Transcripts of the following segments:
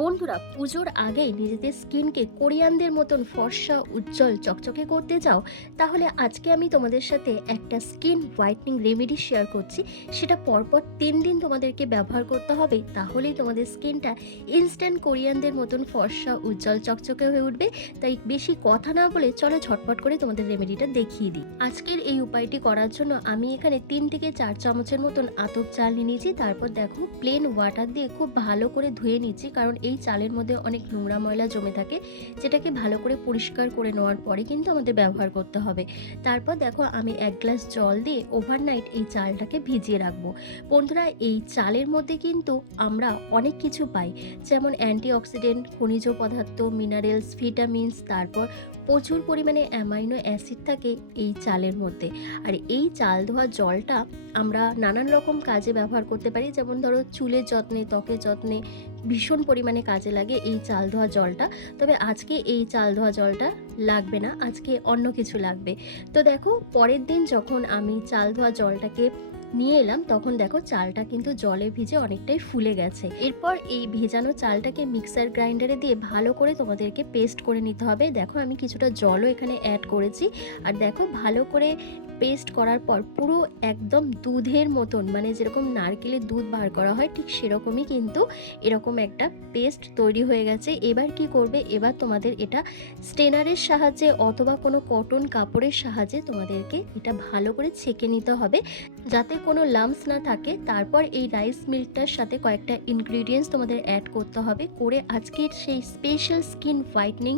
বন্ধুরা, পুজোর আগেই নিজেদের স্কিনকে কোরিয়ানদের মতন ফর্সা, উজ্জ্বল, চকচকে করতে চাও, তাহলে আজকে আমি তোমাদের সাথে একটা স্কিন হোয়াইটনিং রেমেডি শেয়ার করছি। সেটা পরপর তিন দিন তোমাদেরকে ব্যবহার করতে হবে, তাহলেই তোমাদের স্কিনটা ইনস্ট্যান্ট কোরিয়ানদের মতন ফর্সা, উজ্জ্বল, চকচকে হয়ে উঠবে। তাই বেশি কথা না বলে চলো ঝটপট করে তোমাদের রেমেডিটা দেখিয়ে দিই। আজকের এই উপায়টি করার জন্য আমি এখানে তিন থেকে চার চামচের মতন আতপ চাল নিয়ে নিয়েছি। তারপর দেখো প্লেন ওয়াটার দিয়ে খুব ভালো করে ধুয়ে নিচ্ছি, কারণ এই চালের মধ্যে অনেক নোংরা ময়লা জমে থাকে, যেটাকে ভালো করে পরিষ্কার করে নেওয়ার পরে কিন্তু আমাদের ব্যবহার করতে হবে। তারপর দেখো আমি এক গ্লাস জল দিয়ে ওভারনাইট এই চালটাকে ভিজিয়ে রাখব। বন্ধুরা, এই চালের মধ্যে কিন্তু আমরা অনেক কিছু পাই, যেমন অ্যান্টিঅক্সিডেন্ট খনিজ পদার্থ মিনারেলস ভিটামিনস তারপর প্রচুর পরিমাণে অ্যামাইনো অ্যাসিড থাকে এই চালের মধ্যে। আর এই চাল ধোয়া জলটা আমরা নানান রকম কাজে ব্যবহার করতে পারি, যেমন ধরো চুলের যত্নে, ত্বকের যত্নে ভীষণ পরিমাণে কাজে লাগে এই চাল ধোয়া জলটা। তবে আজকে এই চাল ধোয়া জলটা লাগবে না, আজকে অন্য কিছু লাগবে। তো দেখো, পরের দিন যখন আমি চাল ধোয়া জলটাকে নিয়ে এলাম, তখন দেখো চালটা কিন্তু জলে ভিজে অনেকটাই ফুলে গেছে। এরপর এই ভেজানো চালটাকে মিক্সার গ্রাইন্ডারে দিয়ে ভালো করে তোমাদেরকে পেস্ট করে নিতে হবে। দেখো, আমি কিছুটা জলও এখানে অ্যাড করেছি। আর দেখো, ভালো করে পেস্ট করার পর পুরো একদম দুধের মতন মানে যেরকম নারকেলের দুধ বার করা হয়, ঠিক সেরকমই কিন্তু এরকম একটা পেস্ট তৈরি হয়ে গেছে। এবার কি করবে? এবার তোমাদের এটা স্টেনারের সাহায্যে অথবা কোনো কটন কাপড়ের সাহায্যে তোমাদেরকে এটা ভালো করে ছেঁকে নিতে হবে, যাতে কোনো লামস না থাকে। তারপর এই রাইস মিল্কটার সাথে কয়েকটা ইনগ্রিডিয়েন্টস তোমাদের অ্যাড করতে হবে। করে আজকের সেই স্পেশাল স্কিন হোয়াইটনিং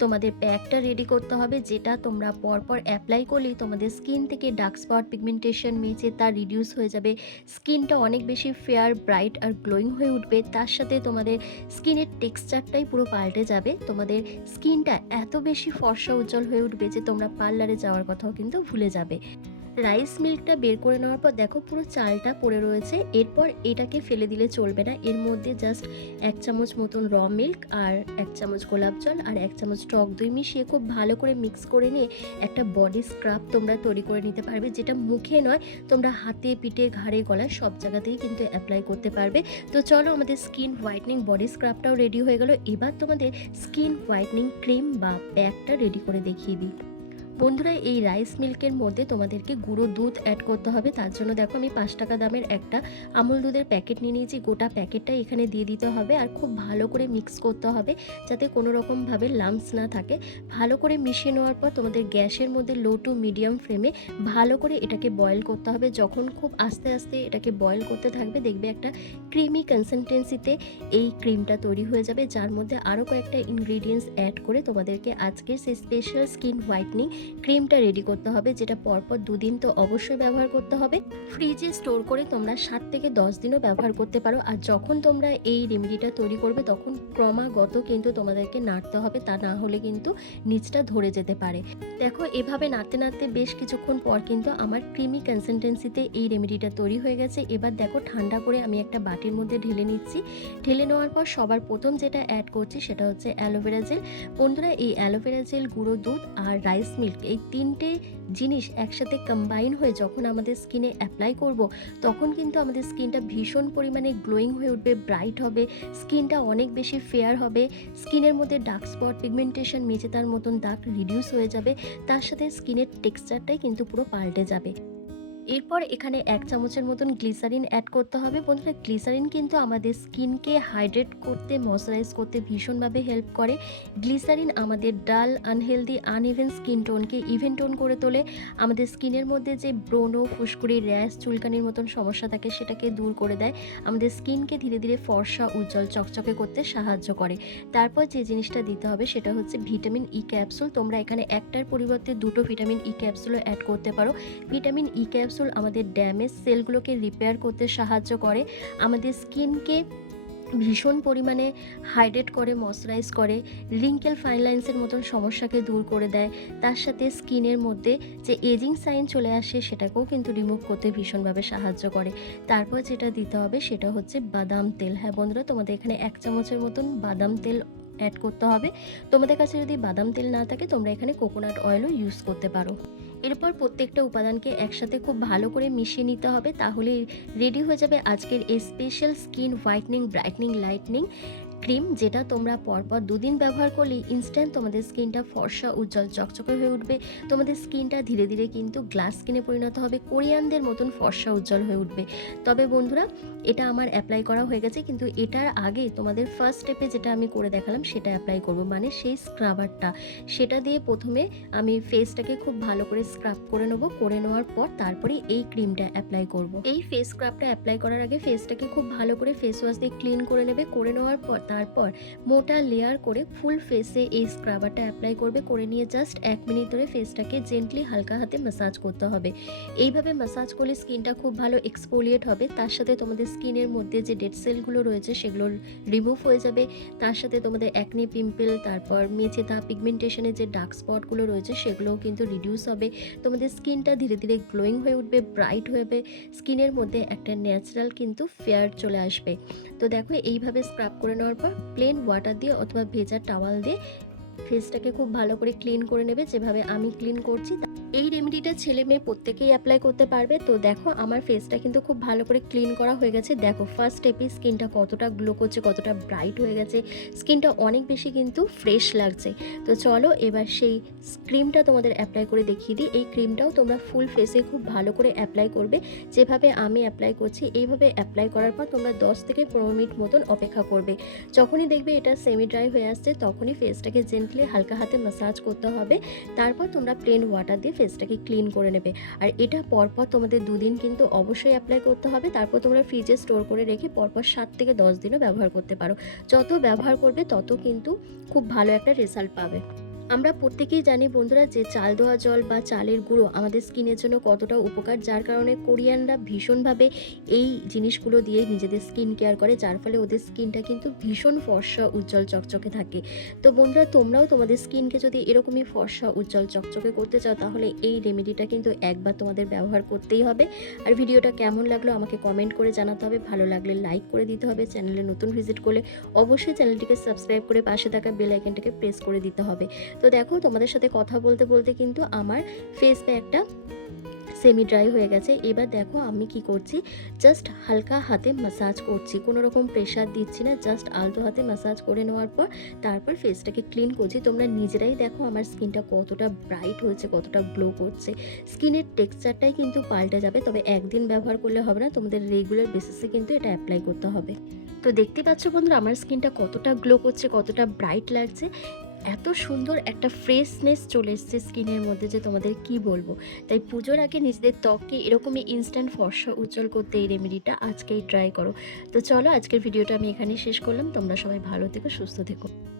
তোমাদের প্যাকটা রেডি করতে হবে, যেটা তোমরা পরপর অ্যাপ্লাই করলেই তোমাদের স্কিন থেকে ডার্ক স্পট পিগমেন্টেশন মেচে তা রিডিউস হয়ে যাবে। স্কিনটা অনেক বেশি ফেয়ার ব্রাইট আর গ্লোয়িং হয়ে উঠবে। তার সাথে তোমাদের স্কিনের টেক্সচারটাই পুরো পাল্টে যাবে। তোমাদের স্কিনটা এত বেশি ফর্সা উজ্জ্বল হয়ে উঠবে যে তোমরা পার্লারে যাওয়ার কথাও কিন্তু ভুলে যাবে। রাইস মিল্কটা বের করে নেওয়ার পর দেখো পুরো চালটা পড়ে রয়েছে। এরপর এটাকে ফেলে দিলে চলবে না। এর মধ্যে জাস্ট এক চামচ মতন র মিল্ক আর এক চামচ গোলাপ জল আর এক চামচ টক দই মিশিয়ে খুব ভালো করে মিক্স করে নিয়ে একটা বডি স্ক্রাব তোমরা তৈরি করে নিতে পারবে, যেটা মুখে নয়, তোমরা হাতে, পিঠে, ঘাড়ে, গলায় সব জায়গাতেই কিন্তু অ্যাপ্লাই করতে পারবে। তো চলো আমাদের স্কিন হোয়াইটনিং বডি স্ক্রাবটাও রেডি হয়ে গেল। এবার তোমাদের স্কিন হোয়াইটনিং ক্রিম বা প্যাকটা রেডি করে দেখিয়ে দিই। বন্ধুরা, এই রাইস মিল্কের মধ্যে তোমাদেরকে গুঁড়ো দুধ অ্যাড করতে হবে। তার জন্য দেখো, আমি পাঁচ টাকা দামের একটা আমুল দুধের প্যাকেট নিয়ে নিয়েছি। গোটা প্যাকেটটা এখানে দিয়ে দিতে হবে আর খুব ভালো করে মিক্স করতে হবে যাতে কোনো রকমভাবে লাম্পস না থাকে। ভালো করে মিশিয়ে নেওয়ার পর তোমাদের গ্যাসের মধ্যে লো টু মিডিয়াম ফ্লেমে ভালো করে এটাকে বয়েল করতে হবে। যখন খুব আস্তে আস্তে এটাকে বয়েল করতে থাকবে, দেখবে একটা ক্রিমি কনসিস্টেন্সিতে এই ক্রিমটা তৈরি হয়ে যাবে। যার মধ্যে আরও কয়েকটা ইনগ্রিডিয়েন্টস অ্যাড করে তোমাদেরকে আজকের সেই স্পেশাল স্কিন হোয়াইটনিং ক্রিমটা রেডি করতে হবে, যেটা পরপর দুদিন তো অবশ্যই ব্যবহার করতে হবে। ফ্রিজে স্টোর করে তোমরা সাত থেকে দশ দিনও ব্যবহার করতে পারো। আর যখন তোমরা এই রেমেডিটা তৈরি করবে, তখন ক্রমাগত কিন্তু তোমাদেরকে নাড়তে হবে, তা না হলে কিন্তু নিচটা ধরে যেতে পারে। দেখো, এভাবে নাড়তে নাড়তে বেশ কিছুক্ষণ পর কিন্তু আমার ক্রিমি কনসিস্টেন্সিতে এই রেমেডিটা তৈরি হয়ে গেছে। এবার দেখো, ঠান্ডা করে আমি একটা বাটির মধ্যে ঢেলে নিচ্ছি। ঢেলে নেওয়ার পর সবার প্রথম যেটা অ্যাড করছি, সেটা হচ্ছে অ্যালোভেরা জেল বন্ধুরা, এই অ্যালোভেরা জেল গুঁড়ো দুধ আর রাইস মিল্ক এই তিনটে জিনিস একসাথে কম্বাইন হয়ে যখন আমাদের স্কিনে অ্যাপ্লাই করব, তখন কিন্তু আমাদের স্কিনটা ভীষণ পরিমাণে গ্লোয়িং হয়ে উঠবে ব্রাইট হবে স্কিনটা অনেক বেশি ফেয়ার হবে স্কিনের মধ্যে ডার্ক স্পট পিগমেন্টেশন মেজে তার মতন দাগ রিডিউস হয়ে যাবে, তার সাথে স্কিনের টেক্সচারটাই কিন্তু পুরো পাল্টে যাবে। এরপর এখানে এক চামচের মতন গ্লিসারিন অ্যাড করতে হবে। বন্ধুরা গ্লিসারিন কিন্তু আমাদের স্কিনকে হাইড্রেট করতে ময়শ্চারাইজ করতে ভীষণভাবে হেল্প করে। গ্লিসারিন আমাদের ডাল আনহেলদি আনইভেন স্কিন টোনকে ইভেন টোন করে তোলে। আমাদের স্কিনের মধ্যে যে ব্রণ, ফুসকুড়ি, র্যাশ, চুলকানির মতন সমস্যা থাকে সেটাকে দূর করে দেয়। আমাদের স্কিনকে ধীরে ধীরে ফর্সা, উজ্জ্বল, চকচকে করতে সাহায্য করে। তারপর যে জিনিসটা দিতে হবে সেটা হচ্ছে ভিটামিন ই ক্যাপসুল তোমরা এখানে একটার পরিবর্তে দুটো ভিটামিন ই ক্যাপসুলও অ্যাড করতে পারো। ভিটামিন ই ক্যাপসুল আমাদের ড্যামেজ সেলগুলোকে রিপেয়ার করতে সাহায্য করে। আমাদের স্কিনকে ভীষণ পরিমাণে হাইড্রেট করে ময়শ্চারাইজ করে রিঙ্কেল ফাইন লাইন্সের মতন সমস্যাকে দূর করে দেয়। তার সাথে স্কিনের মধ্যে যে এজিং সাইন চলে আসে সেটাকেও কিন্তু রিমুভ করতে ভীষণভাবে সাহায্য করে। তারপর যেটা দিতে হবে সেটা হচ্ছে বাদাম তেল। হ্যাঁ বন্ধুরা, তোমাদের এখানে এক চামচের মতন বাদাম তেল অ্যাড করতে হবে। তোমাদের কাছে যদি বাদাম তেল না থাকে তোমরা এখানে কোকোনাট অয়েলও ইউজ করতে পারো। এরপর প্রত্যেকটা উপাদানকে একসাথে খুব ভালো করে মিশিয়ে নিতে হবে তাহলে রেডি হয়ে যাবে আজকের এই special skin whitening brightening lightening cream যেটা তোমরা পরপর দুদিন ব্যবহার করলে ইনস্ট্যান্ট তোমাদের স্কিনটা ফর্সা, উজ্জ্বল, চকচকে হয়ে উঠবে। তোমাদের স্কিনটা ধীরে ধীরে কিন্তু গ্লাস স্কিনে পরিণত হবে কোরিয়ানদের মতন ফর্সা, উজ্জ্বল হয়ে উঠবে। তবে বন্ধুরা, এটা আমার অ্যাপ্লাই করা হয়ে গেছে, কিন্তু এটার আগে তোমাদের ফার্স্ট স্টেপে যেটা আমি করে দেখালাম, সেটা অ্যাপ্লাই করব। মানে সেই স্ক্রাবারটা সেটা দিয়ে প্রথমে আমি ফেসটাকে খুব ভালো করে স্ক্রাব করে নেব, করে নেওয়ার পর তারপরে এই ক্রিমটা অ্যাপ্লাই করব। এই ফেস স্ক্রাবটা অ্যাপ্লাই করার আগে ফেসটাকে খুব ভালো করে ফেস ওয়াশ দিয়ে ক্লিন করে নেবে, করে নেওয়ার পর তারপর মোটা লেয়ার করে ফুল ফেসে এই স্ক্রাবারটা অ্যাপ্লাই করবে, করে নিয়ে জাস্ট এক মিনিট ধরে ফেসটাকে জেন্টলি হালকা হাতে ম্যাসাজ করতে হবে। এইভাবে ম্যাসাজ করলে স্কিনটা খুব ভালো এক্সপোলিয়েট হবে। তার সাথে তোমাদের স্কিনের মধ্যে যে ডেড সেলগুলো রয়েছে সেগুলো রিমুভ হয়ে যাবে। তার সাথে তোমাদের অ্যাকনি পিম্পল তারপর মেচে তা পিগমেন্টেশনের যে ডার্ক স্পটগুলো রয়েছে সেগুলোও কিন্তু রিডিউস হবে। তোমাদের স্কিনটা ধীরে ধীরে গ্লোয়িং হয়ে উঠবে ব্রাইট হবে স্কিনের মধ্যে একটা ন্যাচারাল কিন্তু ফেয়ার চলে আসবে। তো দেখো এইভাবে স্ক্রাব করে নেওয়ার পর প্লেন ওয়াটার দিয়ে অথবা ভেজা টাওয়াল দিয়ে ফেসটাকে খুব ভালো করে ক্লিন করে নেবে। যেভাবে আমি ক্লিন করছি এই রেমেডিটা ছেলে মেয়ে প্রত্যেকেই অ্যাপ্লাই করতে পারবে। তো দেখো, আমার ফেসটা কিন্তু খুব ভালো করে ক্লিন করা হয়ে গেছে। দেখো ফার্স্ট স্টেপে স্কিনটা কতটা গ্লো করছে, কতটা ব্রাইট হয়ে গেছে। স্কিনটা অনেক বেশি কিন্তু ফ্রেশ লাগছে। তো চলো, এবার সেই ক্রিমটা তোমাদের অ্যাপ্লাই করে দেখিয়ে দিই। এই ক্রিমটাও তোমরা ফুল ফেসে খুব ভালো করে অ্যাপ্লাই করবে। যেভাবে আমি অ্যাপ্লাই করছি, এইভাবে অ্যাপ্লাই করার পর তোমরা দশ থেকে পনেরো মিনিট মতন অপেক্ষা করবে। যখনই দেখবে এটা সেমি ড্রাই হয়ে আসছে, তখনই ফেসটাকে জেন্টলি হালকা হাতে ম্যাসাজ করতে হবে। তারপর তোমরা প্লেন ওয়াটার দিয়ে ফেসটাকে ক্লিন করে নেবে। আর এটা পরপর তোমাদের দুদিন কিন্তু অবশ্যই অ্যাপ্লাই করতে হবে। তারপর তোমরা ফ্রিজে স্টোর করে রেখে পরপর সাত থেকে দশ দিনও ব্যবহার করতে পারো। যত ব্যবহার করবে তত কিন্তু খুব ভালো একটা রেজাল্ট পাবে। আমরা প্রত্যেকেই জানি বন্ধুরা যে চাল ধোয়া জল বা চালের গুঁড়ো আমাদের স্কিনের জন্য কতটা উপকার, যার কারণে কোরিয়ানরা ভীষণভাবে এই জিনিসগুলো দিয়ে নিজেদের স্কিন কেয়ার করে, যার ফলে ওদের স্কিনটা কিন্তু ভীষণ ফর্সা, উজ্জ্বল, চকচকে থাকে। তো বন্ধুরা, তোমরাও তোমাদের স্কিনকে যদি এরকমই ফর্সা, উজ্জ্বল, চকচকে করতে চাও, তাহলে এই রেমেডিটা কিন্তু একবার তোমাদের ব্যবহার করতেই হবে। আর ভিডিওটা কেমন লাগল আমাকে কমেন্ট করে জানাতে হবে। ভালো লাগলে লাইক করে দিতে হবে। চ্যানেলে নতুন ভিজিট করলে অবশ্যই চ্যানেলটিকে সাবস্ক্রাইব করে পাশে থাকা বেল আইকনটাকে প্রেস করে দিতে হবে। তো দেখো, তোমাদের সাথে কথা বলতে বলতে কিন্তু আমার ফেস প্যাকটা সেমি ড্রাই হয়ে গেছে। এবার দেখো আমি কি করছি জাস্ট হালকা হাতে ম্যাসাজ করছি। কোনো রকম প্রেশার দিচ্ছি না জাস্ট আলতো হাতে ম্যাসাজ করে নেওয়ার পর তারপর ফেসটাকে ক্লিন করছি। তোমরা নিজেরাই দেখো আমার স্কিনটা কতটা ব্রাইট হয়েছে, কতটা গ্লো করছে। স্কিনের টেক্সচারটাই কিন্তু পাল্টে যাবে, তবে একদিন ব্যবহার করলে হবে না, তোমাদের রেগুলার বেসিসে কিন্তু এটা অ্যাপ্লাই করতে হবে। তো দেখতে পাচ্ছ বন্ধুরা, আমার স্কিনটা কতটা গ্লো করছে, কতটা ব্রাইট লাগছে। এত সুন্দর একটা ফ্রেশনেস চলে এসছে স্কিনের মধ্যে যে তোমাদের কি বলব? তাই পুজোর আগে নিজেদের ত্বককে এরকমই ইনস্ট্যান্ট ফর্সা উজ্জ্বল করতে এই রেমেডিটা আজকেই ট্রাই করো। তো চলো আজকের ভিডিওটা আমি এখানেই শেষ করলাম। তোমরা সবাই ভালো থেকো, সুস্থ থেকো।